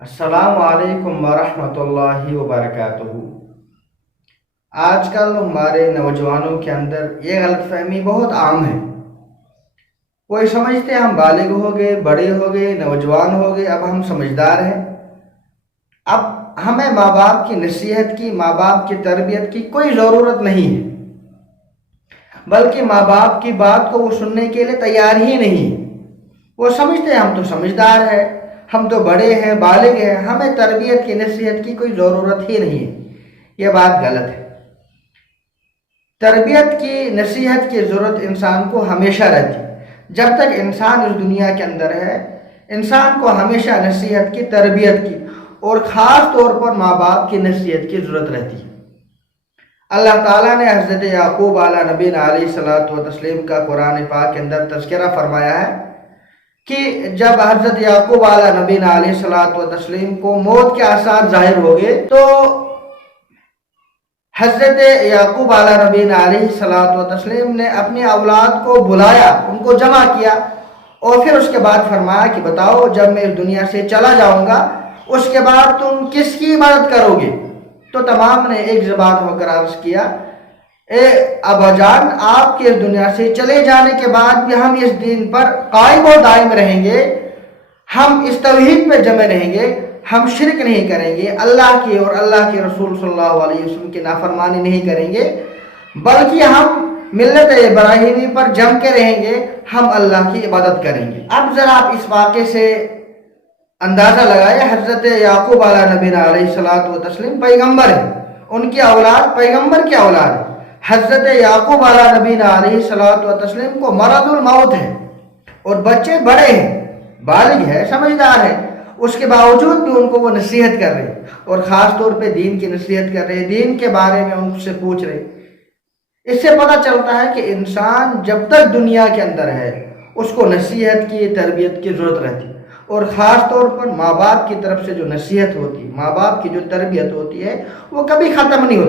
السلام علیکم ورحمۃ اللہ وبرکاتہ۔ آج کل ہمارے نوجوانوں کے اندر یہ غلط فہمی بہت عام ہے۔ وہ یہ سمجھتے ہیں ہم بالغ ہو گئے، بڑے ہو گئے، نوجوان ہو گئے، اب ہم سمجھدار ہیں، اب ہمیں ماں باپ کی نصیحت کی، ماں باپ کی تربیت کی کوئی ضرورت نہیں ہے، بلکہ ماں باپ کی بات کو وہ سننے کے لیے تیار ہی نہیں ہے۔ وہ سمجھتے ہیں ہم تو سمجھدار ہیں، ہم تو بڑے ہیں، بالغ ہیں، ہمیں تربیت کی نصیحت کی کوئی ضرورت ہی نہیں ہے۔ یہ بات غلط ہے۔ تربیت کی نصیحت کی ضرورت انسان کو ہمیشہ رہتی ہے۔ جب تک انسان اس دنیا کے اندر ہے، انسان کو ہمیشہ نصیحت کی، تربیت کی اور خاص طور پر ماں باپ کی نصیحت کی ضرورت رہتی ہے۔ اللہ تعالیٰ نے حضرت یعقوب علیہ نبی علیہ الصلوۃ والتسلیم کا قرآن پاک کے اندر تذکرہ فرمایا ہے کہ جب حضرت یعقوب علیہ نبی علیہ الصلوۃ والتسلیم کو موت کے آثار ظاہر ہو گئے تو حضرت یعقوب علیہ نبی علیہ الصلوۃ والتسلیم نے اپنی اولاد کو بلایا، ان کو جمع کیا اور پھر اس کے بعد فرمایا کہ بتاؤ جب میں اس دنیا سے چلا جاؤں گا اس کے بعد تم کس کی عبادت کرو گے؟ تو تمام نے ایک زبان ہو کر عرض کیا، اے ابا جان، آپ کے اس دنیا سے چلے جانے کے بعد بھی ہم اس دین پر قائم و دائم رہیں گے، ہم اس توحید پہ جمع رہیں گے، ہم شرک نہیں کریں گے، اللہ کی اور اللہ کے رسول صلی اللہ علیہ وسلم کی نافرمانی نہیں کریں گے، بلکہ ہم ملت ابراہیمی پر جم کے رہیں گے، ہم اللہ کی عبادت کریں گے۔ اب ذرا آپ اس واقعے سے اندازہ لگائے، حضرت یعقوب علیہ نبی علیہ الصلوۃ والتسلیم پیغمبر ہیں، ان کی اولاد پیغمبر کی اولاد ہے۔ حضرت یعقوب علیہ نبی علیہ الصلوۃ والتسلیم کو مرض الموت ہے اور بچے بڑے ہیں، بالغ ہے، سمجھدار ہے، اس کے باوجود بھی ان کو وہ نصیحت کر رہے اور خاص طور پہ دین کی نصیحت کر رہے، دین کے بارے میں ان سے پوچھ رہے۔ اس سے پتہ چلتا ہے کہ انسان جب تک دنیا کے اندر ہے اس کو نصیحت کی، تربیت کی ضرورت رہتی ہے، اور خاص طور پر ماں باپ کی طرف سے جو نصیحت ہوتی ہے، ماں باپ کی جو تربیت ہوتی ہے وہ کبھی ختم نہیں ہوتی۔